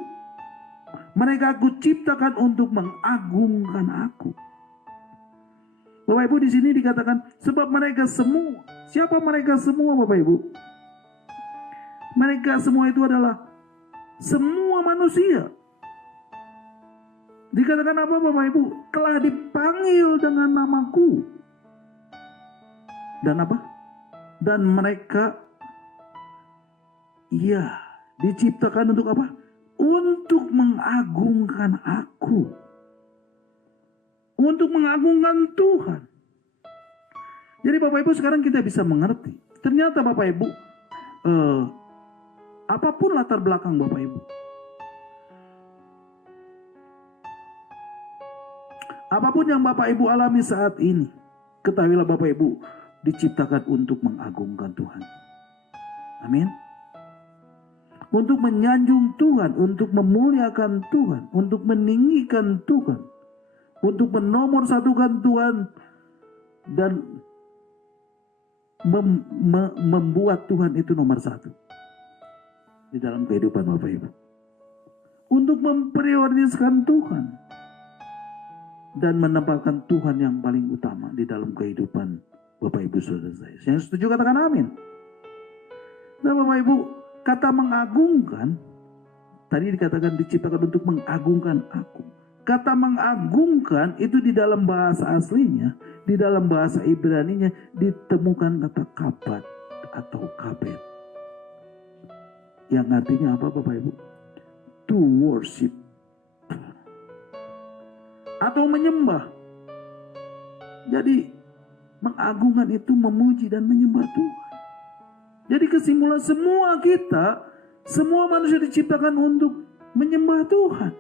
Mereka aku ciptakan untuk mengagungkan aku. Bapak Ibu, di sini dikatakan sebab mereka semua. Siapa mereka semua Bapak Ibu? Mereka semua itu adalah semua manusia. Dikatakan apa Bapak Ibu? Telah dipanggil dengan namaku. Dan apa? Dan mereka diciptakan untuk apa? Untuk mengagungkan aku. Untuk mengagungkan Tuhan. Jadi Bapak Ibu sekarang kita bisa mengerti. Ternyata Bapak Ibu, apapun latar belakang Bapak Ibu. Apapun yang Bapak Ibu alami saat ini, ketahuilah Bapak Ibu diciptakan untuk mengagungkan Tuhan. Amin. Untuk menyanjung Tuhan, untuk memuliakan Tuhan, untuk meninggikan Tuhan, untuk menomorsatukan Tuhan, dan membuat Tuhan itu nomor satu di dalam kehidupan Bapak Ibu. Untuk memprioritaskan Tuhan dan menempatkan Tuhan yang paling utama di dalam kehidupan Bapak Ibu saudara saya. Yang setuju katakan amin. Nah Bapak Ibu, kata mengagungkan, tadi dikatakan diciptakan untuk mengagungkan aku. Kata mengagungkan itu di dalam bahasa aslinya, di dalam bahasa Ibraninya ditemukan kata kabat atau kabet. Yang artinya apa Bapak Ibu? To worship. Atau menyembah. Jadi mengagungkan itu memuji dan menyembah Tuhan. Jadi kesimpulan semua kita, semua manusia diciptakan untuk menyembah Tuhan.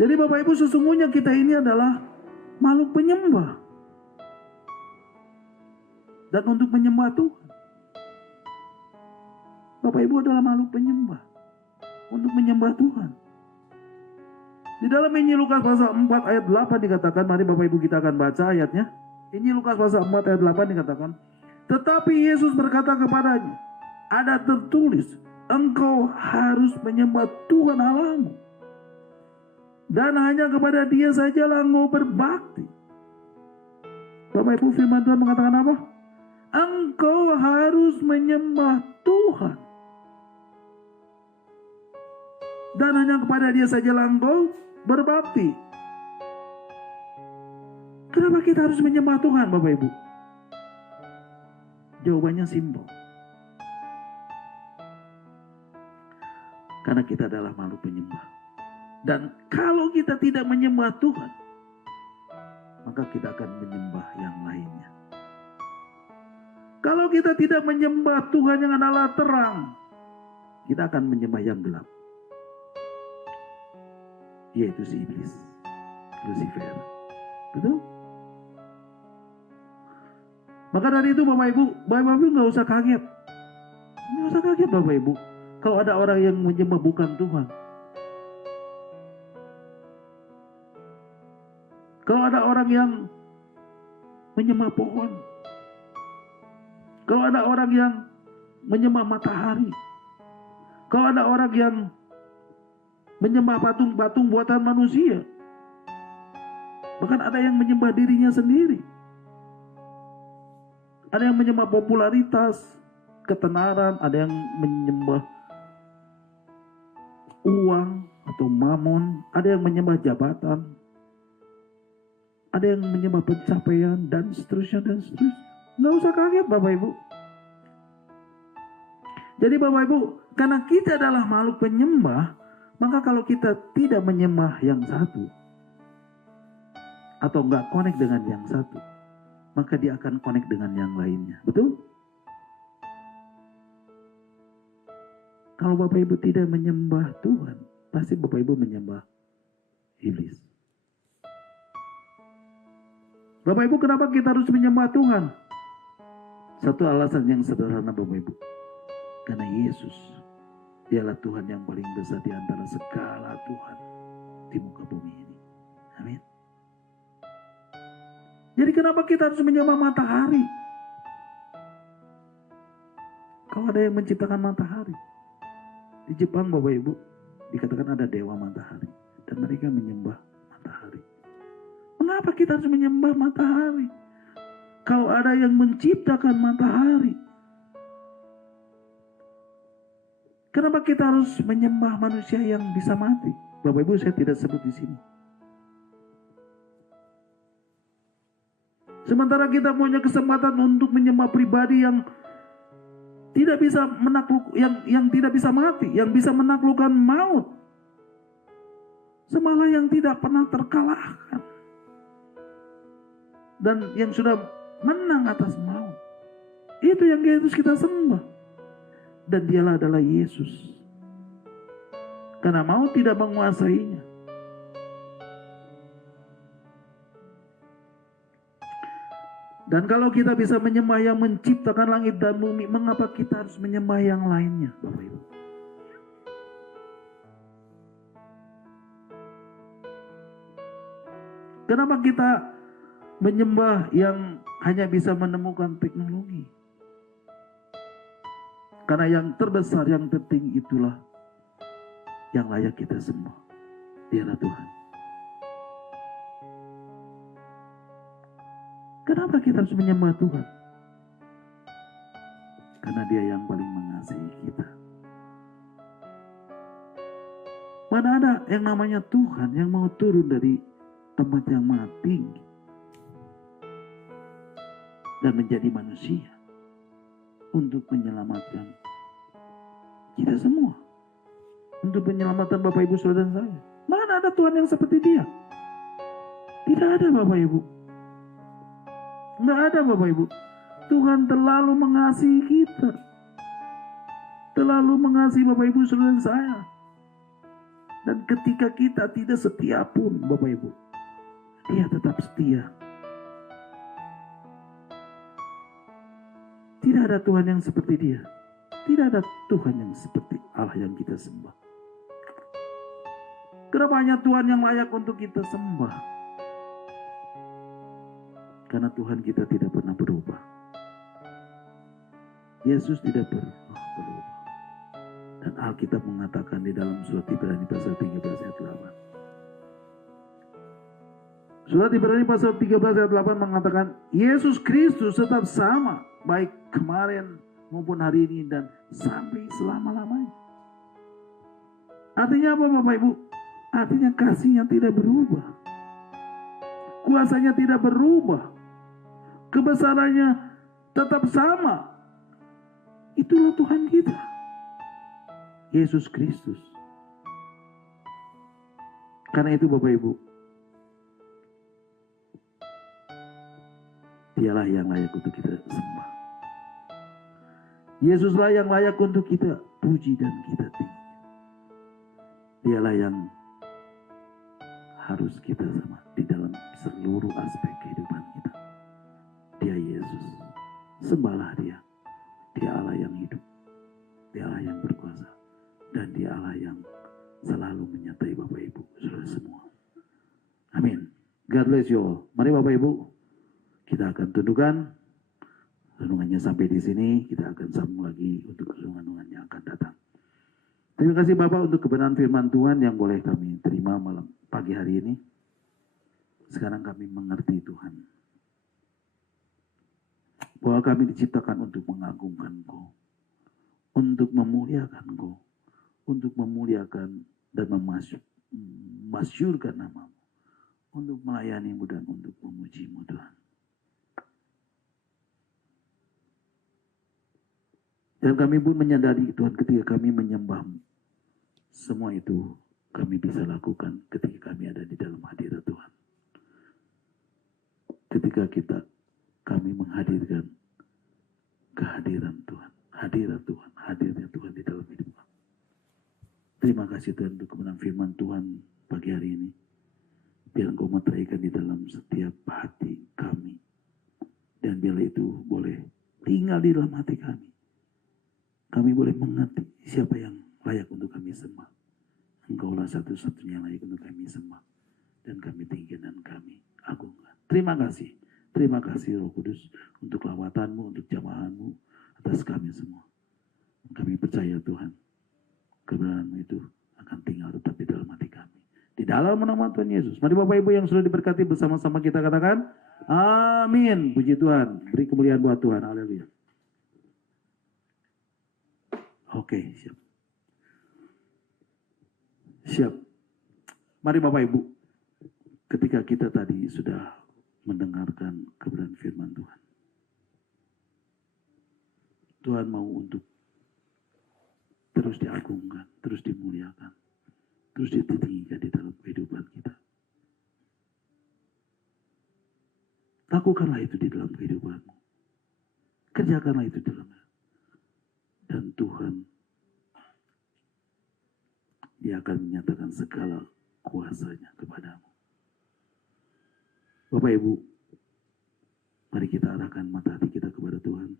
Jadi Bapak Ibu sesungguhnya kita ini adalah makhluk penyembah. Dan untuk menyembah Tuhan. Bapak Ibu adalah makhluk penyembah. Untuk menyembah Tuhan. Di dalam Injil Lukas pasal 4 ayat 8 dikatakan, mari Bapak Ibu kita akan baca ayatnya. Injil Lukas pasal 4 ayat 8 dikatakan, tetapi Yesus berkata kepadanya, ada tertulis, engkau harus menyembah Tuhan Allahmu. Dan hanya kepada Dia sajalah engkau berbakti. Bapak Ibu, firman Tuhan mengatakan apa? Engkau harus menyembah Tuhan. Dan hanya kepada Dia sajalah engkau berbakti. Kenapa kita harus menyembah Tuhan Bapak Ibu? Jawabannya simpel. Karena kita adalah makhluk penyembah. Dan kalau kita tidak menyembah Tuhan, maka kita akan menyembah yang lainnya. Kalau kita tidak menyembah Tuhan yang adalah terang, kita akan menyembah yang gelap. Yaitu si iblis, Lucifer. Betul? Maka dari itu Bapak Ibu nggak usah kaget. Nggak usah kaget Bapak Ibu. Kalau ada orang yang menyembah bukan Tuhan. Kalau ada orang yang menyembah pohon. Kalau ada orang yang menyembah matahari. Kalau ada orang yang menyembah patung-patung buatan manusia. Bahkan ada yang menyembah dirinya sendiri. Ada yang menyembah popularitas, ketenaran, ada yang menyembah uang atau mamon, ada yang menyembah jabatan, ada yang menyembah pencapaian, dan seterusnya, dan seterusnya. Nggak usah kaget Bapak Ibu. Jadi Bapak Ibu, karena kita adalah makhluk penyembah, maka kalau kita tidak menyembah yang satu, atau nggak connect dengan yang satu, maka dia akan connect dengan yang lainnya. Betul? Kalau Bapak Ibu tidak menyembah Tuhan, pasti Bapak Ibu menyembah iblis. Bapak Ibu, kenapa kita harus menyembah Tuhan? Satu alasan yang sederhana Bapak Ibu. Karena Yesus, dialah Tuhan yang paling besar di antara segala Tuhan di muka bumi ini. Amin. Jadi kenapa kita harus menyembah matahari? Kalau ada yang menciptakan matahari. Di Jepang Bapak Ibu, dikatakan ada dewa matahari. Dan mereka menyembah matahari. Mengapa kita harus menyembah matahari? Kalau ada yang menciptakan matahari. Kenapa kita harus menyembah manusia yang bisa mati? Bapak Ibu, saya tidak sebut di sini. Sementara kita punya kesempatan untuk menyembah pribadi yang tidak bisa yang tidak bisa mati, yang bisa menaklukkan maut. Semalah yang tidak pernah terkalahkan. Dan yang sudah menang atas maut. Itu yang harus kita sembah. Dan dialah adalah Yesus. Karena maut tidak menguasainya. Dan kalau kita bisa menyembah yang menciptakan langit dan bumi, mengapa kita harus menyembah yang lainnya, Bapak Ibu? Kenapa kita menyembah yang hanya bisa menemukan teknologi? Karena yang terbesar, yang tertinggi itulah yang layak kita sembah. Dialah Tuhan. Kenapa kita harus menyembah Tuhan? Karena Dia yang paling mengasihi kita. Mana ada yang namanya Tuhan yang mau turun dari tempat yang maha tinggi dan menjadi manusia untuk menyelamatkan kita semua, untuk penyelamatan Bapak Ibu Saudara dan saya. Mana ada Tuhan yang seperti Dia? Tidak ada Bapak Ibu. Tidak ada Bapak Ibu. Tuhan terlalu mengasihi kita, terlalu mengasihi Bapak Ibu Saudara dan saya. Dan ketika kita tidak setia pun Bapak Ibu, Dia tetap setia. Tidak ada Tuhan yang seperti Dia. Tidak ada Tuhan yang seperti Allah yang kita sembah. Kenapa hanya Tuhan yang layak untuk kita sembah? Karena Tuhan kita tidak pernah berubah. Yesus tidak pernah berubah. Dan Alkitab mengatakan di dalam surat Ibrani pasal 13 ayat 8. Surat Ibrani pasal 13 ayat 8 mengatakan Yesus Kristus tetap sama baik kemarin maupun hari ini dan sampai selama-lamanya. Artinya apa Bapak Ibu? Artinya kasihnya tidak berubah. Kuasanya tidak berubah. Kebesarannya tetap sama. Itulah Tuhan kita. Yesus Kristus. Karena itu Bapak Ibu, Dialah yang layak untuk kita sembah. Yesuslah yang layak untuk kita puji dan kita tinggi. Dialah yang harus kita sama di dalam seluruh aspek kehidupan kita. Dia Yesus. Sembahlah Dia. Dia Allah yang hidup. Dia Allah yang berkuasa. Dan Dia Allah yang selalu menyertai Bapak Ibu saudara semua. Amin. God bless you all. Mari Bapak Ibu, kita akan tundukkan renungannya sampai di sini. Kita akan sambung lagi untuk renungan yang akan datang. Terima kasih Bapak untuk kebenaran firman Tuhan yang boleh kami terima malam pagi hari ini. Sekarang kami mengerti Tuhan, bahwa kami diciptakan untuk mengagungkan Engkau, untuk memuliakan Engkau, untuk memuliakan dan memasyurkan nama-Mu, untuk melayani-Mu dan untuk memuji-Mu Tuhan. Dan kami pun menyadari Tuhan ketika kami menyembah-Mu, semua itu kami bisa lakukan ketika kami ada di dalam hadirat Tuhan. Ketika kami menghadirkan kehadiran Tuhan, hadirat Tuhan, hadirnya Tuhan di dalam hidup kami. Terima kasih Tuhan untuk kebenaran firman Tuhan pagi hari ini. Biar Engkau meteraikan di dalam setiap hati kami. Dan biarlah itu boleh tinggal di dalam hati kami. Kami boleh mengerti siapa yang layak untuk kami sembah. Engkaulah satu-satunya yang layak untuk kami sembah. Dan kami tinggikan dan kami agungkan. Terima kasih. Terima kasih Roh Kudus untuk lawatanmu, untuk jamahanmu atas kami semua. Kami percaya Tuhan, kebenaranmu itu akan tinggal tetap di dalam hati kami. Di dalam nama Tuhan Yesus. Mari Bapak Ibu yang sudah diberkati bersama-sama kita katakan, amin. Puji Tuhan. Beri kemuliaan buat Tuhan. Haleluya. Oke, siap. Siap. Mari Bapak Ibu, ketika kita tadi sudah mendengarkan kebenaran firman Tuhan. Tuhan mau untuk terus diagungkan, terus dimuliakan, terus ditinggikan di dalam kehidupan kita. Lakukanlah itu di dalam kehidupanmu. Kerjakanlah itu dalamnya. Dan Tuhan, Dia akan menyatakan segala kuasanya kepadamu. Bapak Ibu, mari kita arahkan mata hati kita kepada Tuhan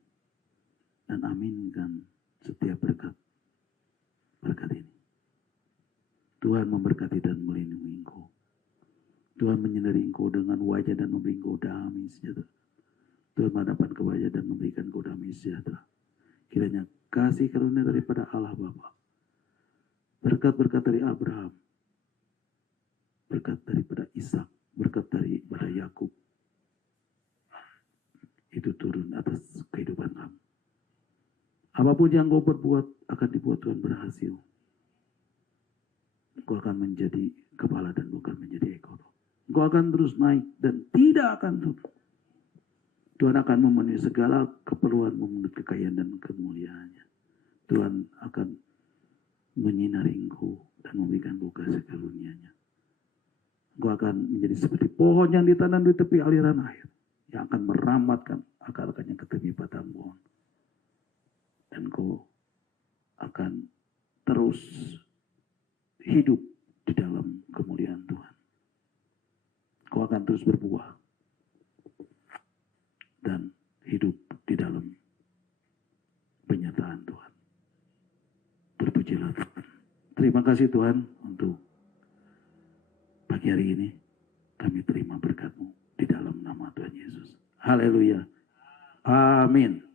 dan aminkan setiap berkat ini. Tuhan memberkati dan melindungi engkau. Tuhan menyinari engkau dengan wajah dan memberi engkau damai sejahtera. Tuhan menghadapkan ke wajah dan memberikan engkau damai sejahtera. Kiranya kasih karunia daripada Allah Bapa, berkat-berkat dari Abraham, berkat daripada Ishak, berkat daripada Yakub, itu turun atas kehidupan kamu. Apapun yang kau berbuat akan dibuat Tuhan berhasil. Kau akan menjadi kepala dan bukan menjadi ekor. Kau akan terus naik dan tidak akan turun. Tuhan akan memenuhi segala keperluanmu menurut kekayaan dan kemuliaannya. Tuhan akan menyinari engkau dan memberikan engkau kasih karunia-Nya. Engkau akan menjadi seperti pohon yang ditanam di tepi aliran air, yang akan merambatkan akar-akarnya ke tepi batang pohon. Dan kau akan terus hidup di dalam kemuliaan Tuhan. Kau akan terus berbuah dan hidup di dalam penyertaan Tuhan. Terpujilah Tuhan. Terima kasih Tuhan untuk pagi hari ini. Kami terima berkat-Mu di dalam nama Tuhan Yesus. Haleluya. Amin.